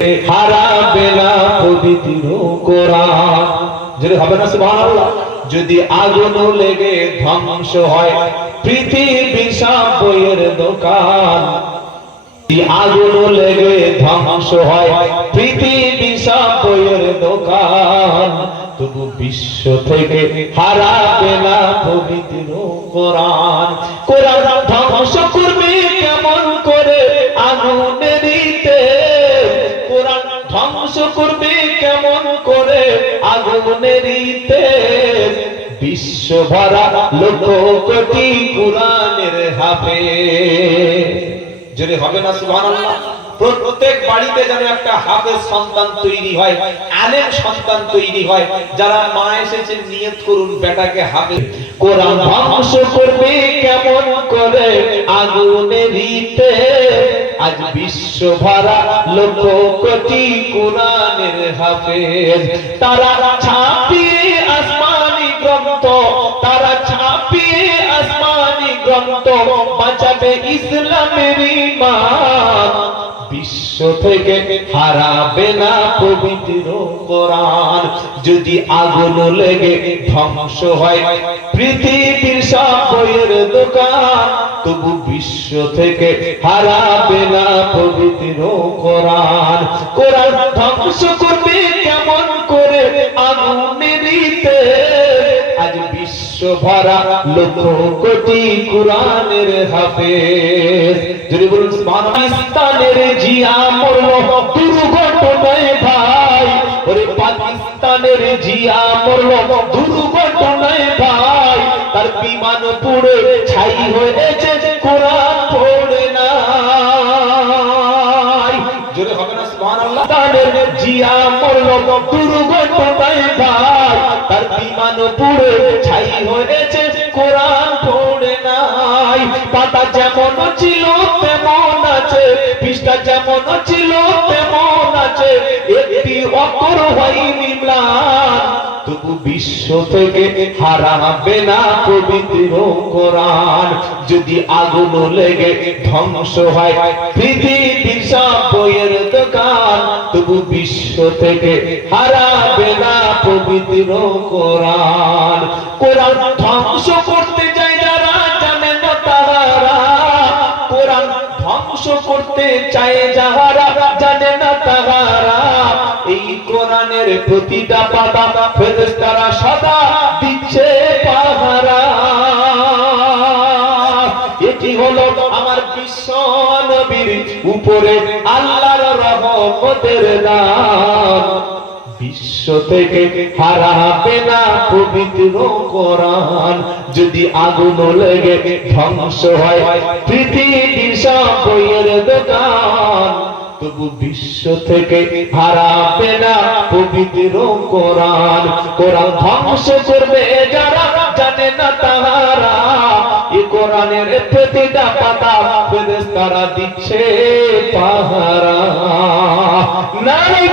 হারাবে না পবিত্র কোরআন। যদি হবে না সুবহানাল্লাহ। যদি আগুন লেগে ধ্বংস হয় পৃথিবী সব বইয়ের দোকান, আগুন লেগে ধ্বংস হয় পৃথিবী সব বইয়ের দোকান, তবু বিশ্ব থেকে হারাবে না পবিত্র কোরআন। কোরআন ধ্বংস করবে কেমন করে আগুনেরিতে, কোরআন ধ্বংস করবে কেমন করে আগুনেরিতে, বিশ্ব ভরা লক্ষ কোটি কোরআনের হাফেজ। যদি হবে না সুবহানাল্লাহ। প্রত্যেক বাড়িতে যেন একটা হাফেজ সন্তান তৈরি হয়, আলেম সন্তান তৈরি হয়। যারা মা এসেছে নিয়ত করুন বেটাকে হাফেজ। কোরআন ধ্বংস করবে কেমন করে আগুনেরিতে, আজ বিশ্ব ভরা লক্ষ কোটি কোরআনের হাফেজ। তারা ছাপিয়ে আসমানি গ্রন্থ, তারা ছাপিয়ে আসমানি গ্রন্থ, বাঁচাবে ইসলামের ঈমান, বিশ্ব থেকে হারাবে না পবিত্র কোরআন। যদি আগুন লেগে ধ্বংস হয় পৃথিবীর সব বইয়ের দোকান, তবু বিশ্ব থেকে হারাবে না পবিত্র কোরআন। কোরআন ধ্বংস করবে কেমন করে আগুনেরিতে, আজ বিশ্ব ভরা লক্ষ কোটি কোরআনের হাফেজ। যদি বলুন সুবহানাল্লাহ। পাকিস্তানের জিয়া মরল দুর্ঘটনায় ভাই, ওরে পাকিস্তানের জিয়া মরল দুর্ঘটনায় ভাই, তার বিমান পুড়ে ছাই হয়েছে কোরআন পড়ে নাই। জোরে হবে না সুবহানাল্লাহ। তাদের জিয়া মরল দুর্ঘটনায় ভাই, তার বিমান পুড়ে ছাই হয়েছে কোরআন পড়ে নাই। পাতা যেমন ছিল তেমন আছে, পৃষ্ঠা যেমন ছিল তেমন আছে, একটি অক্ষর হয়নি ম্লান, তবু বিশ্ব থেকে হারাবে না পবিত্র কোরআন। যদি আগুন লেগে ধ্বংস হয় পৃথিবীর সব বইয়ের দোকান, তবু বিশ্ব থেকে হারাবে না পবিত্র কোরআন। কোরআন ধ্বংস করতে যায় যারা জানে না তারা, কোরআন ধ্বংস করতে চায় যারা জানে না তারা, এই কোরআনের প্রতিটা পাতা ফেরেশতারা সদা দিচ্ছে পাহারা। এটি হলো আমার বিশ্ব নবীর উপরে আল্লাহর রহমতের দান, বিশ্ব থেকে হারাবে না পবিত্র কোরআন। যদি আগুন লেগে ধ্বংস হয় পৃথিবীর সব বইয়ের দোকান, তবু বিশ্ব থেকে হারাবে না পবিত্র কোরআন। কোরআন ধ্বংস করবে যারা জানে না তারা, এই কোরআনের প্রতিটা পাতা ফেরেশতারা দিচ্ছে পাহারা। নারী